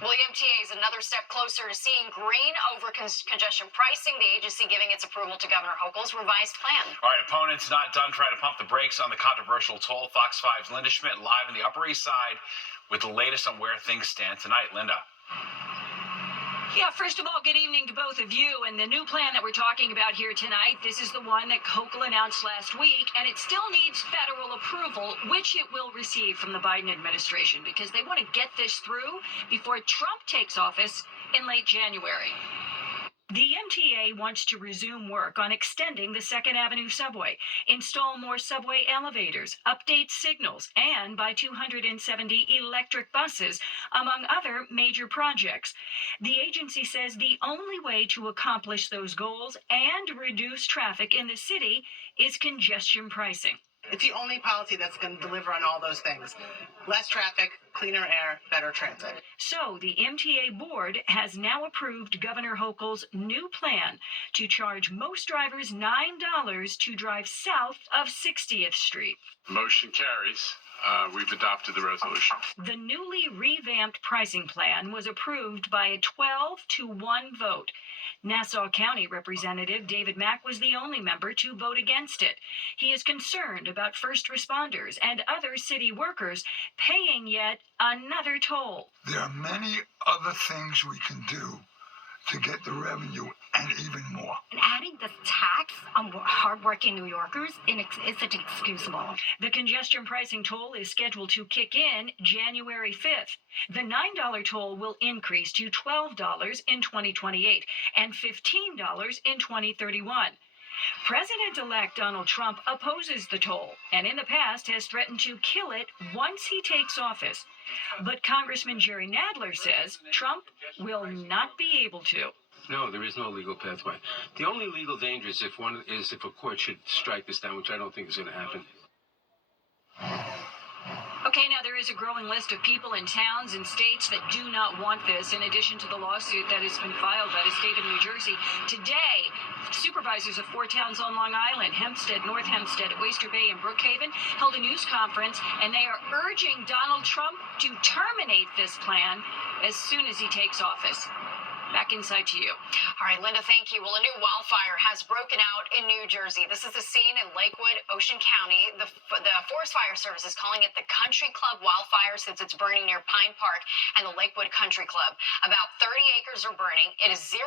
Well, the MTA is another step closer to seeing green over congestion pricing. The agency giving its approval to Governor Hochul's revised plan. All right, opponents not done trying to pump the brakes on the controversial toll. Fox 5's Linda Schmidt live in the Upper East Side with the latest on where things stand tonight. Linda. Yeah, first of all, good evening to both of you. And the new plan that we're talking about here tonight, this is the one that Hochul announced last week, and it still needs federal approval, which it will receive from the Biden administration, because they want to get this through before Trump takes office in late January. The MTA wants to resume work on extending the 2nd Avenue subway, install more subway elevators, update signals, and buy 270 electric buses, among other major projects. The agency says the only way to accomplish those goals and reduce traffic in the city is congestion pricing. It's the only policy that's going to deliver on all those things. Less traffic, cleaner air, better transit. So the MTA board has now approved Governor Hochul's new plan to charge most drivers $9 to drive south of 60th Street. Motion carries. We've adopted the resolution. The newly revamped pricing plan was approved by a 12-1 vote. Nassau County Representative David Mack was the only member to vote against it. He is concerned about first responders and other city workers paying yet another toll. There are many other things we can do to get the revenue and even more. And adding the tax on hardworking New Yorkers is inexcusable. The congestion pricing toll is scheduled to kick in January 5th. The $9 toll will increase to $12 in 2028 and $15 in 2031. President-elect Donald Trump opposes the toll and in the past has threatened to kill it once he takes office. But Congressman Jerry Nadler says Trump will not be able to. No, there is no legal pathway. The only legal danger is if a court should strike this down, which I don't think is going to happen. Okay, now there is a growing list of people in towns and states that do not want this, in addition to the lawsuit that has been filed by the state of New Jersey. Today, supervisors of 4 towns on Long Island, Hempstead, North Hempstead, Oyster Bay, and Brookhaven, held a news conference, and they are urging Donald Trump to terminate this plan as soon as he takes office. Back inside to you. All right, Linda, thank you. Well, a new wildfire has broken out in New Jersey. This is the scene in Lakewood, Ocean County. The Forest Fire Service is calling it the Country Club wildfire since it's burning near Pine Park and the Lakewood Country Club. About 30 acres are burning. It is 0%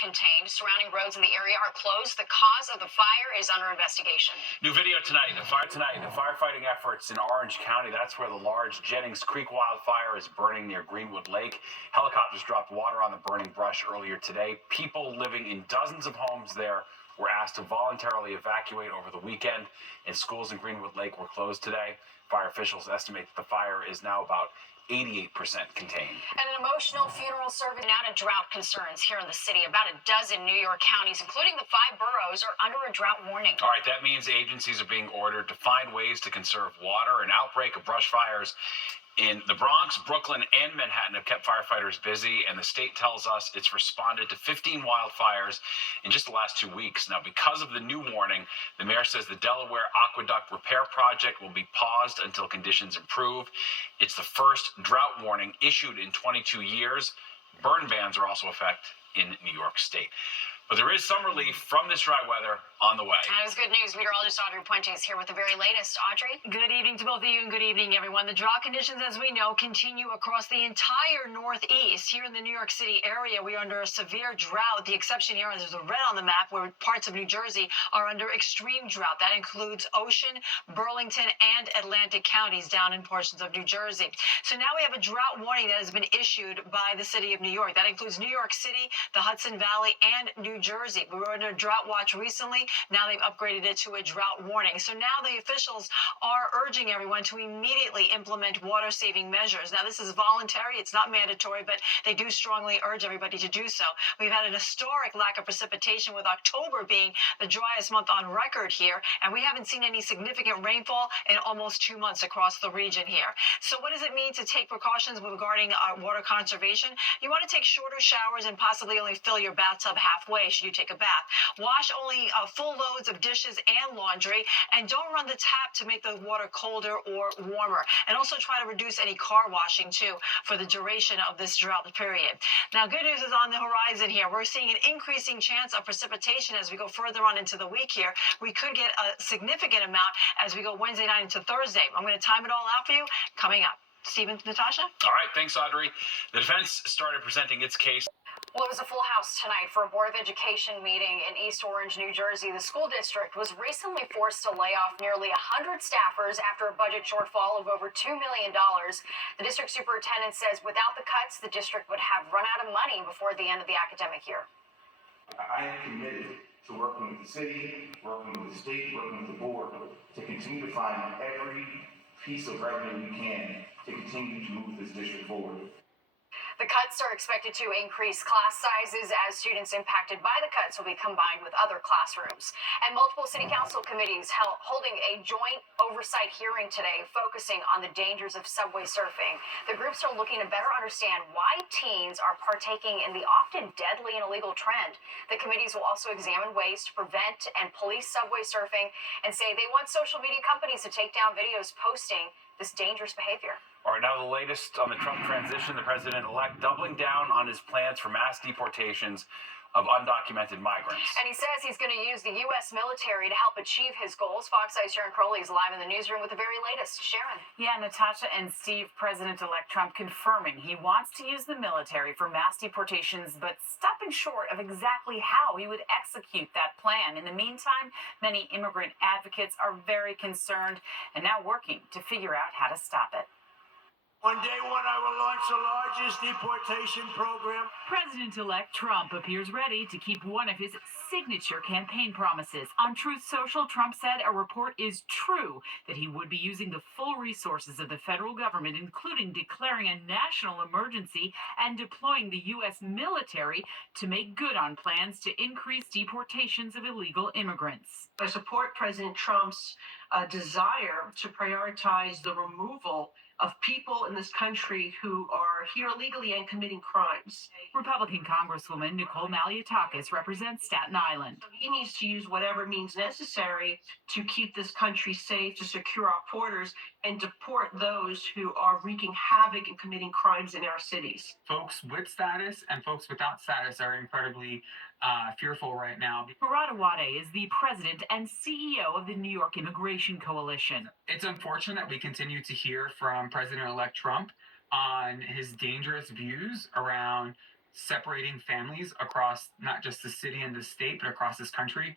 contained. Surrounding roads in the area are closed. The cause of the fire is under investigation. New video tonight. The firefighting efforts in Orange County. That's where the large Jennings Creek wildfire is burning near Greenwood Lake. Helicopters dropped water on the burning brush earlier today. People living in dozens of homes there were asked to voluntarily evacuate over the weekend, and schools in Greenwood Lake were closed today. Fire officials estimate that the fire is now about 88% contained. And an emotional funeral service now to drought concerns here in the city. About a dozen New York counties, including the 5 boroughs, are under a drought warning. All right, that means agencies are being ordered to find ways to conserve water. An outbreak of brush fires in the Bronx, Brooklyn, and Manhattan have kept firefighters busy, and the state tells us it's responded to 15 wildfires in just the last 2 weeks. Now, because of the new warning, the mayor says the Delaware Aqueduct repair project will be paused until conditions improve. It's the first drought warning issued in 22 years. Burn bans are also in effect in New York State. But there is some relief from this dry weather on the way. That is good news. Meteorologist Audrey Puente is here with the very latest. Audrey? Good evening to both of you and good evening, everyone. The drought conditions, as we know, continue across the entire Northeast. Here in the New York City area, we are under a severe drought. The exception here is there's a red on the map where parts of New Jersey are under extreme drought. That includes Ocean, Burlington, and Atlantic counties down in portions of New Jersey. So now we have a drought warning that has been issued by the city of New York. That includes New York City, the Hudson Valley, and New Jersey. We were under a drought watch recently. Now they've upgraded it to a drought warning. So now the officials are urging everyone to immediately implement water-saving measures. Now, this is voluntary. It's not mandatory, but they do strongly urge everybody to do so. We've had an historic lack of precipitation, with October being the driest month on record here, and we haven't seen any significant rainfall in almost 2 months across the region here. So what does it mean to take precautions regarding water conservation? You want to take shorter showers and possibly only fill your bathtub halfway. way should you take a bath. Wash only full loads of dishes and laundry, and don't run the tap to make the water colder or warmer. And also try to reduce any car washing too for the duration of this drought period. Now, good news is on the horizon here. We're seeing an increasing chance of precipitation as we go further on into the week here. We could get a significant amount as we go Wednesday night into Thursday. I'm going to time it all out for you coming up. Stephen, Natasha? All right, thanks, Audrey. The defense started presenting its case. Well, it was a full house tonight for a Board of Education meeting in East Orange, New Jersey. The school district was recently forced to lay off nearly 100 staffers after a budget shortfall of over $2 million. The district superintendent says without the cuts, the district would have run out of money before the end of the academic year. I am committed to working with the city, working with the state, working with the board to continue to find every piece of revenue we can to continue to move this district forward. The cuts are expected to increase class sizes as students impacted by the cuts will be combined with other classrooms. And multiple city council committees holding a joint oversight hearing today focusing on the dangers of subway surfing. The groups are looking to better understand why teens are partaking in the often deadly and illegal trend. The committees will also examine ways to prevent and police subway surfing and say they want social media companies to take down videos posting this dangerous behavior. All right, now the latest on the Trump transition, the president-elect doubling down on his plans for mass deportations of undocumented migrants. And he says he's going to use the U.S. military to help achieve his goals. Fox 8's Sharon Crowley is live in the newsroom with the very latest. Sharon. Yeah, Natasha and Steve, President-elect Trump confirming he wants to use the military for mass deportations, but stopping short of exactly how he would execute that plan. In the meantime, many immigrant advocates are very concerned and now working to figure out how to stop it. On day one, I will launch the largest deportation program. President-elect Trump appears ready to keep one of his signature campaign promises. On Truth Social, Trump said a report is true that he would be using the full resources of the federal government, including declaring a national emergency and deploying the U.S. military to make good on plans to increase deportations of illegal immigrants. I support President Trump's desire to prioritize the removal of people in this country who are here illegally and committing crimes. Republican Congresswoman Nicole Malliotakis represents Staten Island. He needs to use whatever means necessary to keep this country safe, to secure our borders, and deport those who are wreaking havoc and committing crimes in our cities. Folks with status and folks without status are incredibly fearful right now. Murad Awade is the president and CEO of the New York Immigration Coalition. It's unfortunate that we continue to hear from President-elect Trump on his dangerous views around separating families across not just the city and the state, but across this country,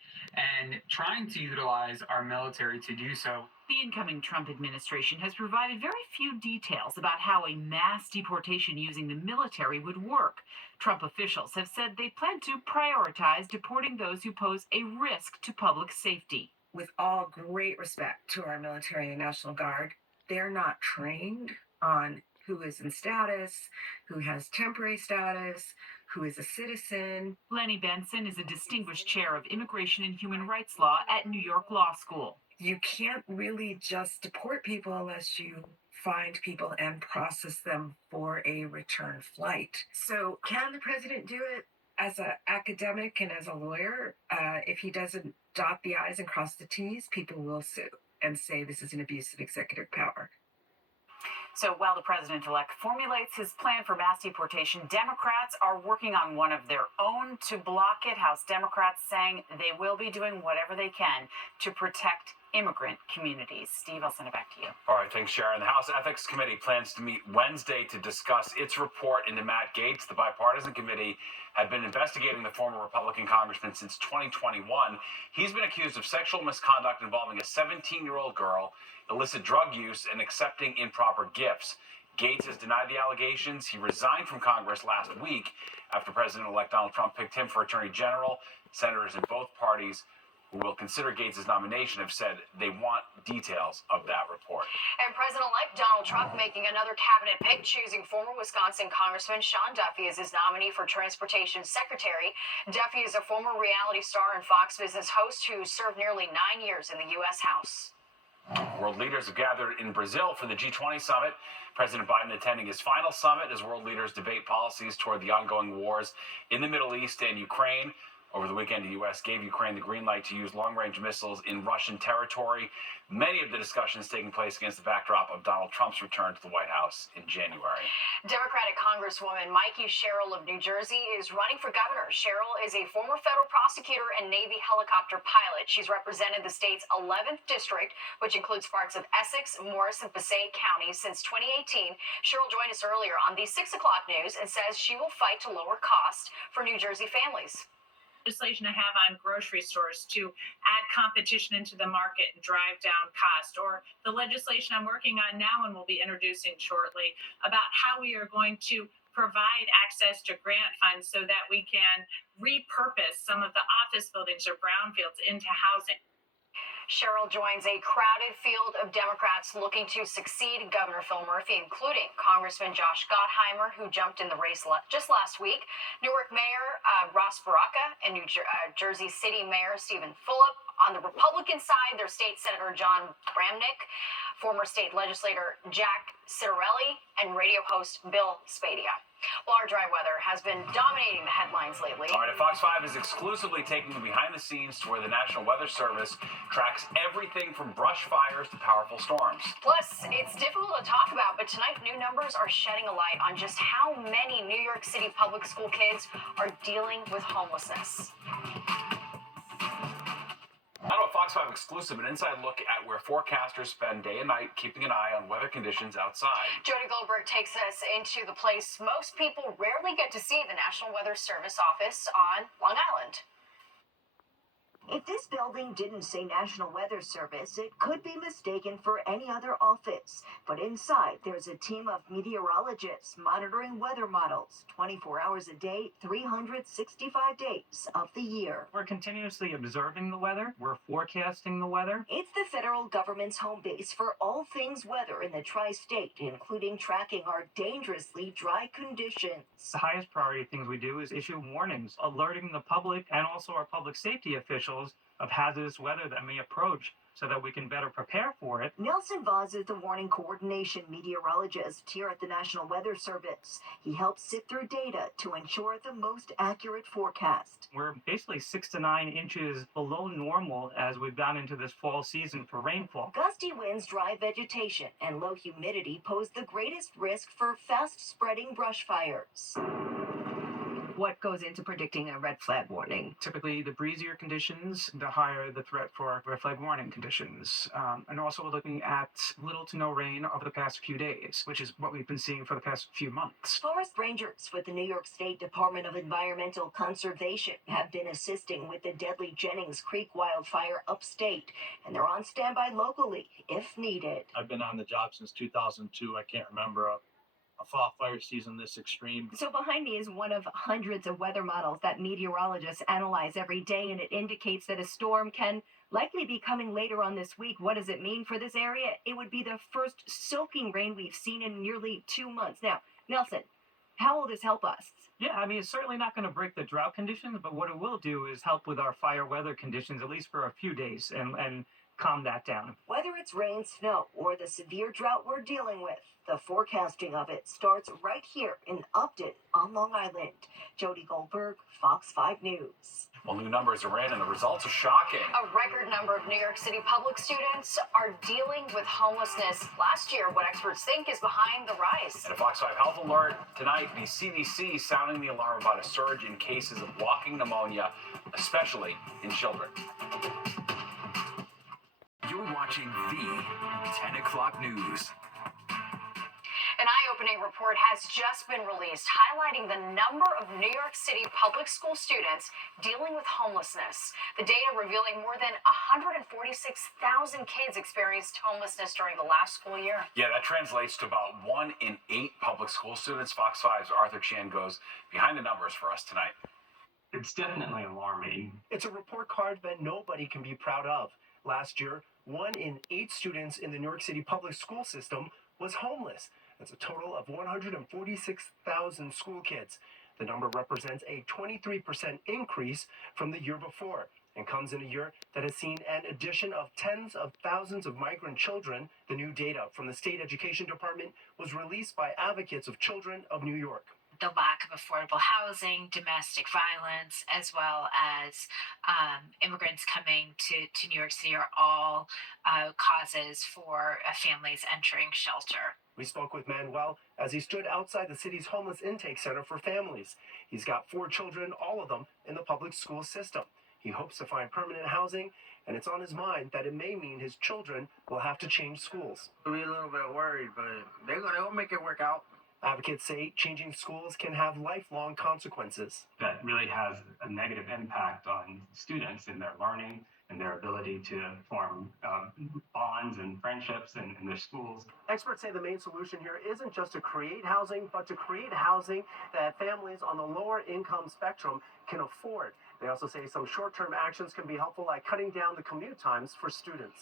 and trying to utilize our military to do so. The incoming Trump administration has provided very few details about how a mass deportation using the military would work. Trump officials have said they plan to prioritize deporting those who pose a risk to public safety. With all great respect to our military and National Guard, they're not trained on who is in status, who has temporary status, who is a citizen. Lenny Benson is a distinguished chair of immigration and human rights law at New York Law School. You can't really just deport people unless you find people and process them for a return flight. So can the president do it? As an academic and as a lawyer, if he doesn't dot the I's and cross the T's, people will sue and say this is an abuse of executive power. So while the president-elect formulates his plan for mass deportation, Democrats are working on one of their own to block it. House Democrats saying they will be doing whatever they can to protect immigrant communities. Steve, I'll send it back to you. All right, thanks, Sharon. The House Ethics Committee plans to meet Wednesday to discuss its report into Matt Gaetz. The bipartisan committee had been investigating the former Republican congressman since 2021. He's been accused of sexual misconduct involving a 17-year-old girl, illicit drug use, and accepting improper gifts. Gaetz has denied the allegations. He resigned from Congress last week after President-elect Donald Trump picked him for Attorney General. Senators in both parties who will consider Gaetz' nomination have said they want details of that report. And President-elect Donald Trump making another cabinet pick, choosing former Wisconsin Congressman Sean Duffy as his nominee for Transportation Secretary. Duffy is a former reality star and Fox Business host who served nearly 9 years in the U.S. House. World leaders have gathered in Brazil for the G20 summit. President Biden attending his final summit as world leaders debate policies toward the ongoing wars in the Middle East and Ukraine. Over the weekend, the U.S. gave Ukraine the green light to use long-range missiles in Russian territory. Many of the discussions taking place against the backdrop of Donald Trump's return to the White House in January. Democratic Congresswoman Mikey Sherrill of New Jersey is running for governor. Sherrill is a former federal prosecutor and Navy helicopter pilot. She's represented the state's 11th district, which includes parts of Essex, Morris, and Passaic counties since 2018. Sherrill joined us earlier on the 6 o'clock news and says she will fight to lower costs for New Jersey families. Legislation I have on grocery stores to add competition into the market and drive down cost, or the legislation I'm working on now and will be introducing shortly about how we are going to provide access to grant funds so that we can repurpose some of the office buildings or brownfields into housing. Sherrill joins a crowded field of Democrats looking to succeed Governor Phil Murphy, including Congressman Josh Gottheimer, who jumped in the race just last week, Newark Mayor Ross Baraka, and Jersey City Mayor Stephen Fulop. On the Republican side, their state Senator John Bramnick, former state legislator Jack Citarelli, and radio host Bill Spadia. Well, our dry weather has been dominating the headlines lately. All right, Fox 5 is exclusively taking you behind the scenes to where the National Weather Service tracks everything from brush fires to powerful storms. Plus, it's difficult to talk about, but tonight new numbers are shedding a light on just how many New York City public school kids are dealing with homelessness. Now to a Fox 5 exclusive, an inside look at where forecasters spend day and night keeping an eye on weather conditions outside. Jody Goldberg takes us into the place most people rarely get to see, the National Weather Service office on Long Island. If this building didn't say National Weather Service, it could be mistaken for any other office. But inside, there's a team of meteorologists monitoring weather models 24 hours a day, 365 days of the year. We're continuously observing the weather. We're forecasting the weather. It's the federal government's home base for all things weather in the tri-state, including tracking our dangerously dry conditions. The highest priority things we do is issue warnings, alerting the public and also our public safety officials of hazardous weather that may approach so that we can better prepare for it. Nelson Vaz is the warning coordination meteorologist here at the National Weather Service. He helps sift through data to ensure the most accurate forecast. We're basically 6 to 9 inches below normal as we've gone into this fall season for rainfall. Gusty winds, dry vegetation, and low humidity pose the greatest risk for fast-spreading brush fires. What goes into predicting a red flag warning? Typically, the breezier conditions, the higher the threat for red flag warning conditions. And also we're looking at little to no rain over the past few days, which is what we've been seeing for the past few months. Forest rangers with the New York State Department of Environmental Conservation have been assisting with the deadly Jennings Creek wildfire upstate, and they're on standby locally if needed. I've been on the job since 2002. I can't remember a fall fire season this extreme. So behind me is one of hundreds of weather models that meteorologists analyze every day, and it indicates that a storm can likely be coming later on this week. What does it mean for this area? It would be the first soaking rain we've seen in nearly 2 months. Now, Nelson, how will this help us? Yeah, I mean, it's certainly not going to break the drought conditions, but what it will do is help with our fire weather conditions, at least for a few days, and calm that down. Whether it's rain, snow, or the severe drought we're dealing with, the forecasting of it starts right here in Upton on Long Island. Jody Goldberg, Fox 5 News. Well, new numbers are in, and the results are shocking. A record number of New York City public students are dealing with homelessness. Last year, what experts think is behind the rise. And a Fox 5 health alert tonight, the CDC sounding the alarm about a surge in cases of walking pneumonia, especially in children. You're watching the 10 o'clock news. An eye-opening report has just been released highlighting the number of New York City public school students dealing with homelessness. The data revealing more than 146,000 kids experienced homelessness during the last school year. Yeah, that translates to about 1 in 8 public school students. Fox 5's Arthur Chan goes behind the numbers for us tonight. It's definitely alarming. It's a report card that nobody can be proud of. Last year, 1 in 8 students in the New York City public school system was homeless. That's a total of 146,000 school kids. The number represents a 23% increase from the year before and comes in a year that has seen an addition of tens of thousands of migrant children. The new data from the State Education Department was released by Advocates of Children of New York. the lack of affordable housing, domestic violence, as well as immigrants coming to New York City are all causes for families entering shelter. We spoke with Manuel as he stood outside the city's homeless intake center for families. He's got 4 children, all of them in the public school system. He hopes to find permanent housing, and it's on his mind that it may mean his children will have to change schools. We're a little bit worried, but they'll make it work out. Advocates say changing schools can have lifelong consequences. That really has a negative impact on students in their learning and their ability to form bonds and friendships in their schools. Experts say the main solution here isn't just to create housing, but to create housing that families on the lower income spectrum can afford. They also say some short-term actions can be helpful, like cutting down the commute times for students.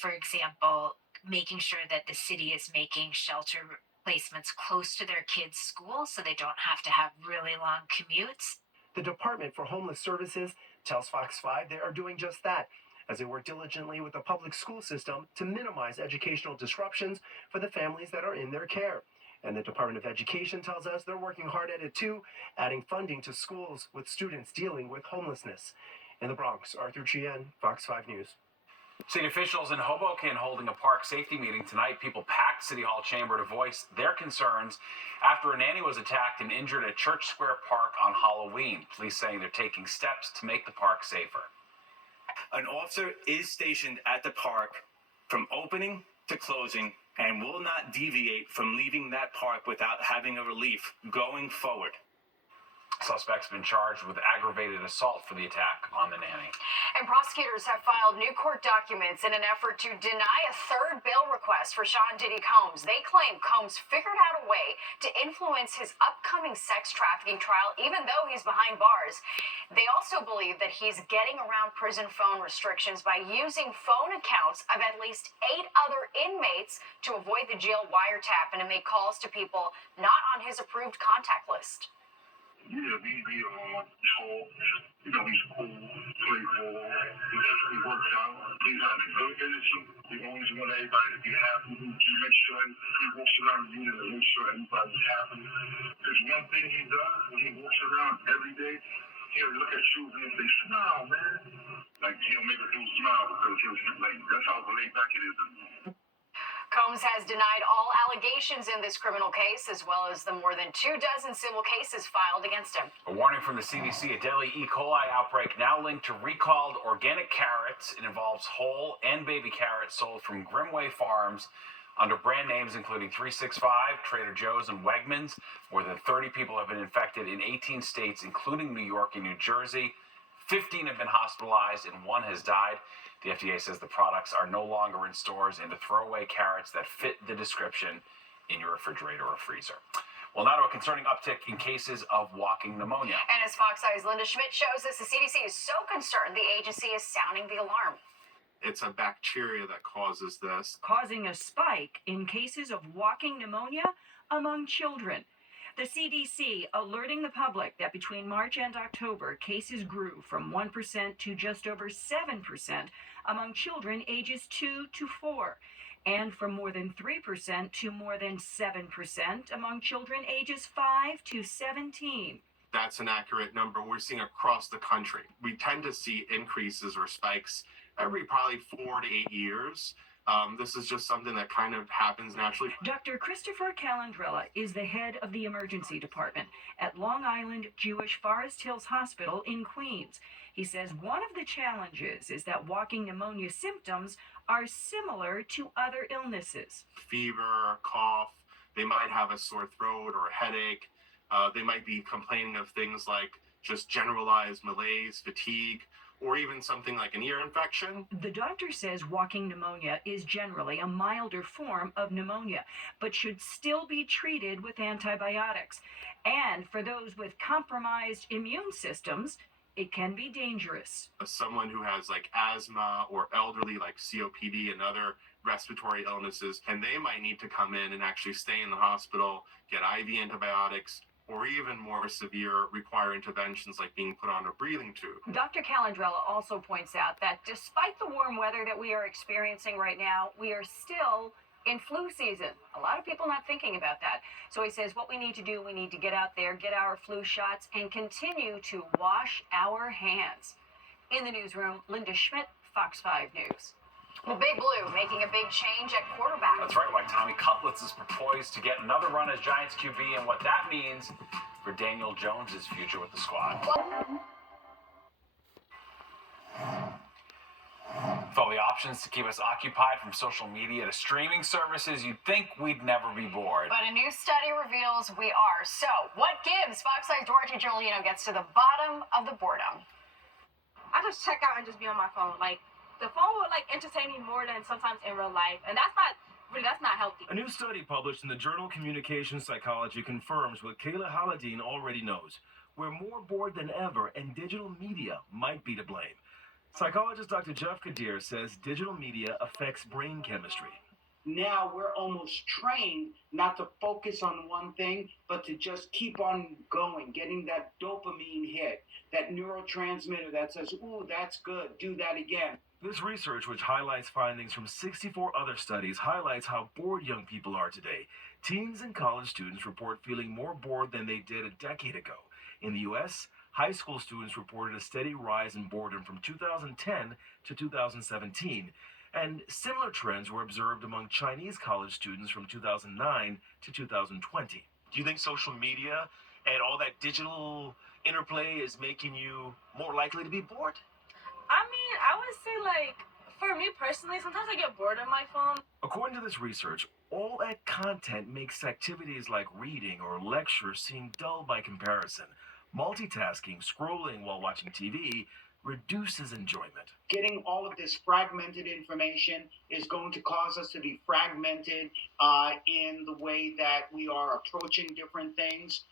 For example, making sure that the city is making shelter placements close to their kids' school so they don't have to have really long commutes. The Department for Homeless Services tells Fox 5 they are doing just that, as they work diligently with the public school system to minimize educational disruptions for the families that are in their care. And the Department of Education tells us they're working hard at it too, adding funding to schools with students dealing with homelessness. In the Bronx, Arthur Chien, Fox 5 News. City officials in Hoboken holding a park safety meeting tonight. People packed City Hall chamber to voice their concerns after a nanny was attacked and injured at Church Square Park on Halloween. Police saying they're taking steps to make the park safer. An officer is stationed at the park from opening to closing and will not deviate from leaving that park without having a relief going forward. Suspect's been charged with aggravated assault for the attack on the nanny. And prosecutors have filed new court documents in an effort to deny a third bail request for Sean Diddy Combs. They claim Combs figured out a way to influence his upcoming sex trafficking trial, even though he's behind bars. They also believe that he's getting around prison phone restrictions by using phone accounts of at least 8 other inmates to avoid the jail wiretap and to make calls to people not on his approved contact list. Yeah, we talk, he's cool, playful, he works out, he's had a good energy. He always want everybody to be happy. He makes sure he walks around the unit and makes sure everybody's happy. Because one thing he does, when he walks around every day, he'll look at you and say, smile, man. Like, he'll make a dude smile because that's how laid back it is. Combs has denied all allegations in this criminal case, as well as the more than 24 civil cases filed against him. A warning from the CDC, a deadly E. coli outbreak now linked to recalled organic carrots. It involves whole and baby carrots sold from Grimway Farms under brand names including 365, Trader Joe's, and Wegmans. More than 30 people have been infected in 18 states, including New York and New Jersey. 15 have been hospitalized and 1 has died. The FDA says the products are no longer in stores and to throw away carrots that fit the description in your refrigerator or freezer. Well, now to a concerning uptick in cases of walking pneumonia. And as Fox Eye's Linda Schmidt shows us, the CDC is so concerned the agency is sounding the alarm. It's a bacteria that causes this, causing a spike in cases of walking pneumonia among children. The CDC alerting the public that between March and October, cases grew from 1% to just over 7% among children ages 2 to 4, and from more than 3% to more than 7% among children ages 5 to 17. That's an accurate number we're seeing across the country. We tend to see increases or spikes every probably 4 to 8 years. This is just something that kind of happens naturally. Dr. Christopher Calandrella is the head of the emergency department at Long Island Jewish Forest Hills Hospital in Queens. He says one of the challenges is that walking pneumonia symptoms are similar to other illnesses. Fever, cough, they might have a sore throat or a headache. They might be complaining of things like just generalized malaise, fatigue, or even something like an ear infection. The doctor says walking pneumonia is generally a milder form of pneumonia, but should still be treated with antibiotics. And for those with compromised immune systems, it can be dangerous. Someone who has like asthma or elderly like COPD and other respiratory illnesses, and they might need to come in and actually stay in the hospital, get IV antibiotics, or even more severe, require interventions like being put on a breathing tube. Dr. Calandrella also points out that despite the warm weather that we are experiencing right now, we are still in flu season. A lot of people not thinking about that. So he says what we need to do, we need to get out there, get our flu shots, and continue to wash our hands. In the newsroom, Linda Schmidt, Fox 5 News. Well, Big Blue making a big change at quarterback. That's right, like Tommy Cutlets is poised to get another run as Giants QB, and what that means for Daniel Jones's future with the squad. With all the options to keep us occupied, from social media to streaming services, you'd think we'd never be bored. But a new study reveals we are. So, what gives? Fox 5's Dorothy Giuliano gets to the bottom of the boredom. I just check out and just be on my phone. Like, the phone will like entertain me more than sometimes in real life, and that's not healthy. A new study published in the journal Communication Psychology confirms what Kayla Halladine already knows. We're more bored than ever, and digital media might be to blame. Psychologist Dr. Jeff Kadir says digital media affects brain chemistry. Now we're almost trained not to focus on one thing, but to just keep on going, getting that dopamine hit, that neurotransmitter that says, ooh, that's good, do that again. This research, which highlights findings from 64 other studies, highlights how bored young people are today. Teens and college students report feeling more bored than they did a decade ago. In the U.S., high school students reported a steady rise in boredom from 2010 to 2017, and similar trends were observed among Chinese college students from 2009 to 2020. Do you think social media and all that digital interplay is making you more likely to be bored? I mean, I would say, like, for me personally, sometimes I get bored on my phone. According to this research, all that content makes activities like reading or lectures seem dull by comparison. Multitasking, scrolling while watching TV, reduces enjoyment. Getting all of this fragmented information is going to cause us to be fragmented in the way that we are approaching different things.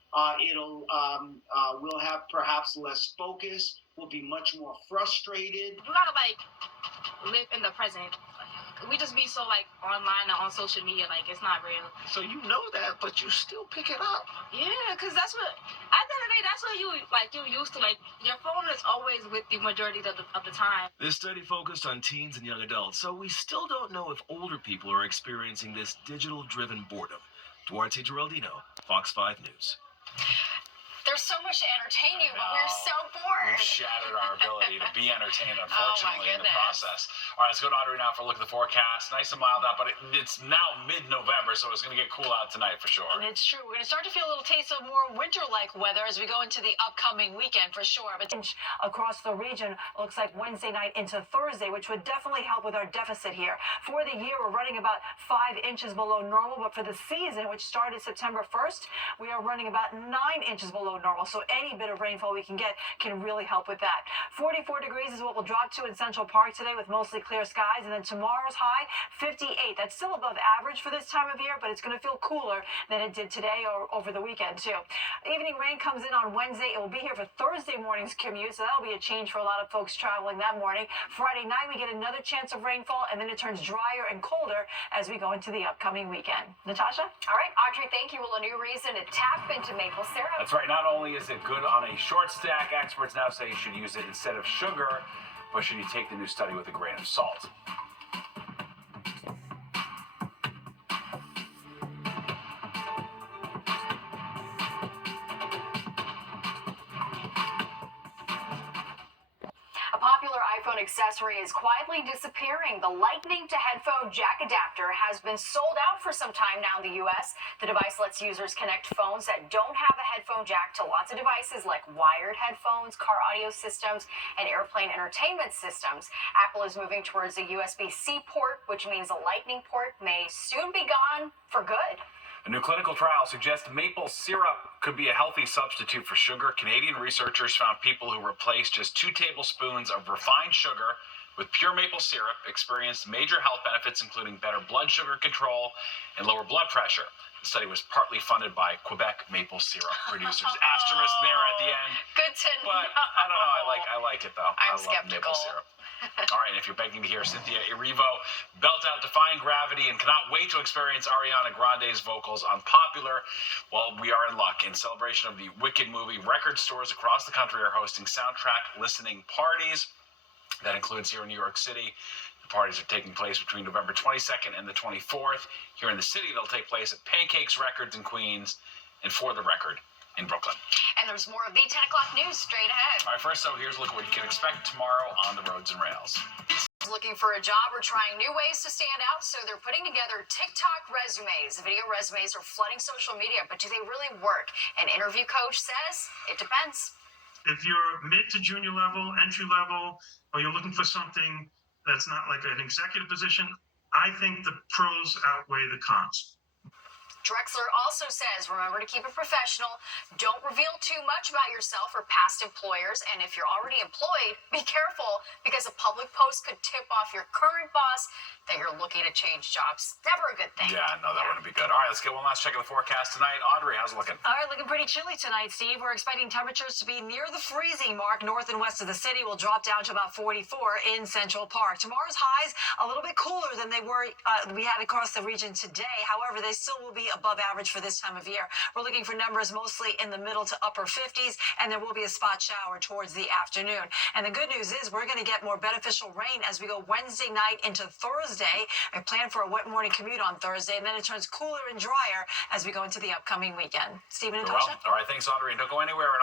We'll have perhaps less focus. We'll be much more frustrated. You gotta like live in the present. We just be so like online and on social media, like it's not real. So you know that, but you still pick it up. Yeah, because that's what, at the end of the day, that's what you used to. Like, your phone is always with you majority of the time. This study focused on teens and young adults, so we still don't know if older people are experiencing this digital-driven boredom. Duarte Geraldino, Fox 5 News. There's so much to entertain you, but we're so bored. We've shattered our ability to be entertained, Oh, unfortunately, in the process. All right, let's go to Audrey now for a look at the forecast. Nice and mild out, but it's now mid-November, so it's going to get cool out tonight for sure. And it's true. We're going to start to feel a little taste of more winter-like weather as we go into the upcoming weekend for sure. But across the region looks like Wednesday night into Thursday, which would definitely help with our deficit here. For the year, we're running about 5 inches below normal, but for the season, which started September 1st, we are running about 9 inches below normal. So any bit of rainfall we can get can really help with that. 44 degrees is what we'll drop to in Central Park today with mostly clear skies. And then tomorrow's high, 58. That's still above average for this time of year, but it's going to feel cooler than it did today or over the weekend, too. Evening rain comes in on Wednesday. It will be here for Thursday morning's commute, so that'll be a change for a lot of folks traveling that morning. Friday night, we get another chance of rainfall, and then it turns drier and colder as we go into the upcoming weekend. Natasha? All right, Audrey, thank you. Well, a new reason to tap into maple syrup. That's right. Not only is it good on a short stack, experts now say you should use it instead of sugar, but should you take the new study with a grain of salt? A popular iPhone accessory is quietly disappearing. The Lightning to headphone jack adapter has been sold out for some time now in the U.S. The device lets users connect phones that don't have a headphone jack to lots of devices like wired headphones, car audio systems, and airplane entertainment systems. Apple is moving towards a USB-C port, which means the Lightning port may soon be gone for good. A new clinical trial suggests maple syrup could be a healthy substitute for sugar. Canadian researchers found people who replaced just 2 tablespoons of refined sugar with pure maple syrup experienced major health benefits, including better blood sugar control and lower blood pressure. The study was partly funded by Quebec maple syrup producers. Asterisk there at the end. Good to know. But I don't know. I like it, though. I'm I love skeptical. maple syrup. All right, and if you're begging to hear Cynthia Erivo belt out Defying Gravity and cannot wait to experience Ariana Grande's vocals on Popular, well, we are in luck. In celebration of the Wicked movie, record stores across the country are hosting soundtrack listening parties. That includes here in New York City. The parties are taking place between November 22nd and the 24th. Here in the city, they'll take place at Pancakes Records in Queens and For the Record in Brooklyn. And there's more of the 10 o'clock news straight ahead. All right, first, so here's a look at what you can expect tomorrow on the Roads and Rails. Looking for a job or trying new ways to stand out, so they're putting together TikTok resumes. Video resumes are flooding social media, but do they really work? An interview coach says it depends. If you're mid to junior level, entry level, or you're looking for something that's not like an executive position, I think the pros outweigh the cons. Drexler also says, remember to keep it professional. Don't reveal too much about yourself or past employers. And if you're already employed, be careful because a public post could tip off your current boss that you're looking to change jobs. Never a good thing. Yeah, no, that wouldn't be good. All right, let's get one last check of the forecast tonight. Audrey, how's it looking? All right, looking pretty chilly tonight, Steve. We're expecting temperatures to be near the freezing mark. North and west of the city will drop down to about 44 in Central Park. Tomorrow's highs a little bit cooler than they were we had across the region today. However, they still will be above average for this time of year. We're looking for numbers mostly in the middle to upper 50s, and there will be a spot shower towards the afternoon. And the good news is we're going to get more beneficial rain as we go Wednesday night into Thursday. I plan for a wet morning commute on Thursday, and then it turns cooler and drier as we go into the upcoming weekend. Stephen and Well, Tasha? all right, thanks, Audrey. And don't go anywhere. And